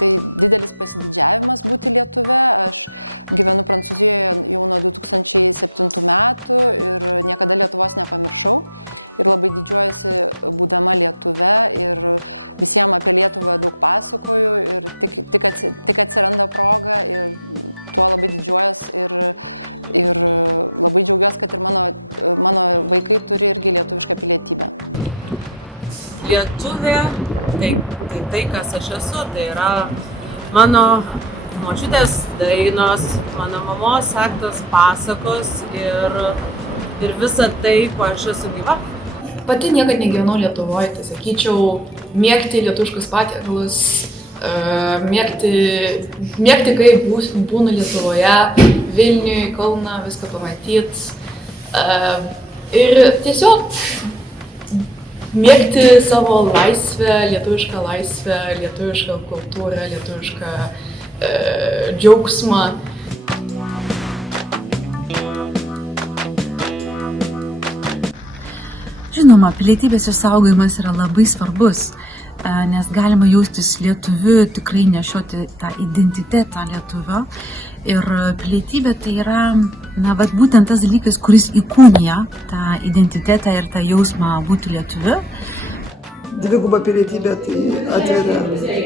tai didelis pasididžiavimas būti lietuve. Aš gyvenu Prancūzijoje jau nuo 2007 metų ir niekada Lietuvos nepamiršau. Ir labai didžiuojasi būdama lietuve ir visiems apie Lietuvą daug pasakoju ir tik atsiranda proga ir tuo labai didžiuojuosi ir labai džiaugiuosi, kad ir mano vaikai turi irgi lietuvišką pilietybę. Lietuvė, tai kas aš esu, tai yra mano močiutės dainos, mano mamos sektos pasakos ir visa tai, ko aš esu gyva. Pati niekad negyvenau Lietuvoje, tai sakyčiau, mėgti lietuviškus patiekalus, mėgti kaip būnu Lietuvoje, Vilniuje, Kauną, viską pamatyti. Ir tiesiog mėgti savo laisvę, lietuvišką kultūrą, lietuvišką džiaugsmą. Žinoma, pilietybės išsaugojimas yra labai svarbus, nes galima jaustis lietuviu, tikrai nešioti tą identitetą lietuvio. Ir pilietybė tai yra, būtent tas dalykas, kuris įkūnija tą identitetą ir tą jausmą būti lietuviu. Dviguba pilietybė tai atveria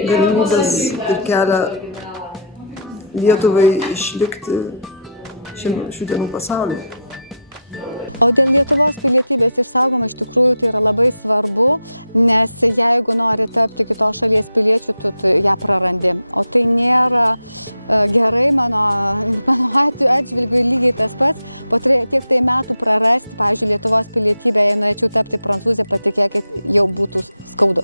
galimybės ir kelią Lietuvai išlikti šių dienų pasaulyje. O dėl Lietuvos pilietybės išsaugoma iš tikrųjų tai yra labai svarbu, nes jeigu nori tapti kitos šalies piliečiu, tu ją prarandi. O tai nėra gerai mano atžvilgiu lygiai tas pats. Po tiek tai metų prarasti, pavyzdžiui, Lietuvos pilietybę, jei norėčiau tapti prancūzė, patikėkit, jau būtų skaudu.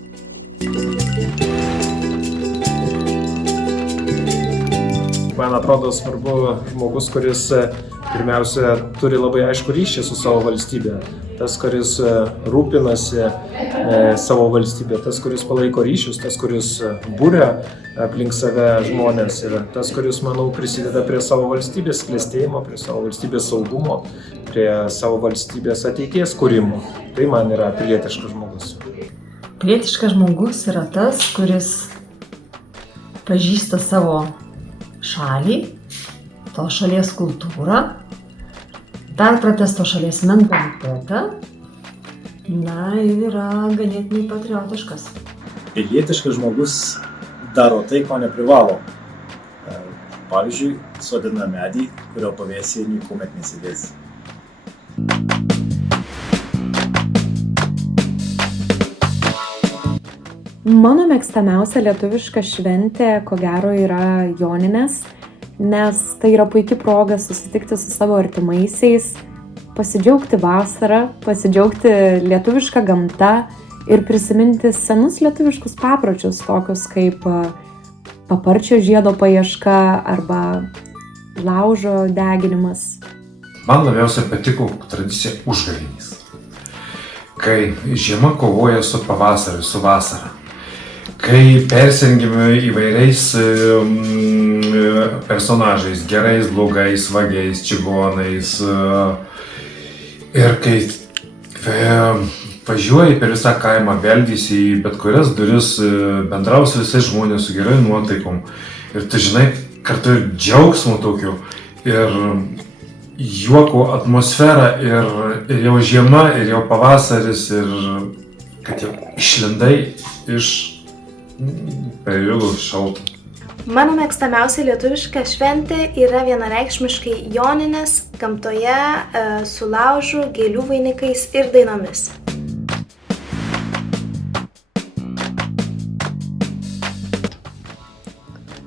Man atrodo svarbu žmogus, kuris pirmiausia turi labai aišku ryšį su savo valstybė. Tas, kuris rūpinasi savo valstybė, tas, kuris palaiko ryšius, tas, kuris būria aplink save žmonės ir tas, kuris, manau, prisideda prie savo valstybės klestėjimo, prie savo valstybės saugumo, prie savo valstybės ateities kūrimo. Tai man yra pilietiškas žmogus. Pilietiškas žmogus yra tas, kuris pažįsta savo šalį, to šalies kultūrą, perpratęs to šalies mentalitetą, ir yra ganėtinai patriotiškas. Pilietiškas žmogus daro tai, ko neprivalo. Pavyzdžiui, sodina medį, kurio pavėsyje niekuomet nesėdės. Mano mėgstamiausia lietuviška šventė, ko gero, yra Joninės, nes tai yra puikia proga susitikti su savo artimaisiais, pasidžiaugti vasarą, pasidžiaugti lietuvišką gamtą ir prisiminti senus lietuviškus papročius, tokius kaip paparčio žiedo paieška arba laužo deginimas. Man labiausiai patiko tradicija užgavėnės, kai žiema kovoja su pavasariu, su vasara. Kai persirengiame įvairiais personažais, gerais, blogais, vagiais, čigonais. Ir kai važiuoji per visą kaimą, beldysi į bet kurias duris, bendrausi su visais žmonės su gerai nuotaikom. Ir tu žinai, kartu ir džiaugsmo tokiu, ir juoko atmosfera, ir jau žiema, ir jau pavasaris, ir kad jau išlindai iš periodų šalto. Mano mėgstamiausia lietuviška šventė yra vienareikšmiškai Joninės gamtoje su laužu, gėlių vainikais ir dainomis.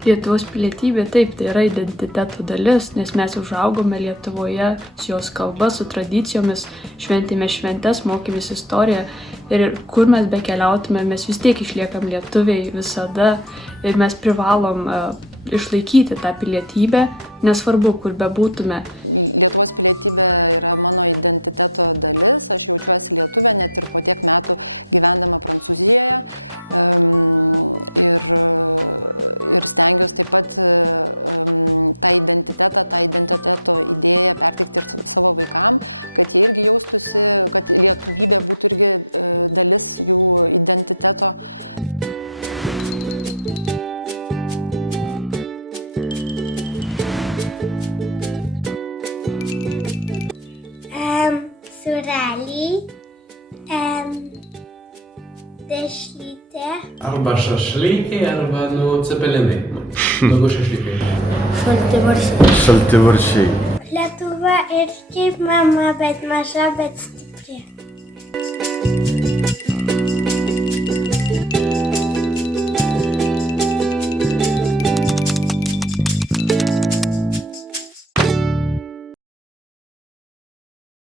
Lietuvos pilietybė taip, tai yra identiteto dalis, nes mes užaugome Lietuvoje su jos kalba, su tradicijomis, šventėme šventes, mokėmės istoriją ir kur mes bekeliautume, mes vis tiek išliekam lietuviai visada ir mes privalom išlaikyti tą pilietybę, nesvarbu, kur bebūtume. Lietuvos pilietybė yra mano identiteto dalis, aš jaučiuosi lietuvė net ir po tiek metų gyvendama Prancūzijoje ir stengiuosi taip pat tą identiteto idėją perteikti ir savo vaikam, kad jie irgi jaustųsi, kad lietuvybė būtų irgi dalis jų identiteto. Arba šašlykai, arba, cepelinai. Daugiau šašlykai. Šaltibarščiai. Lietuva ir kaip mama, bet maža, bet stipri.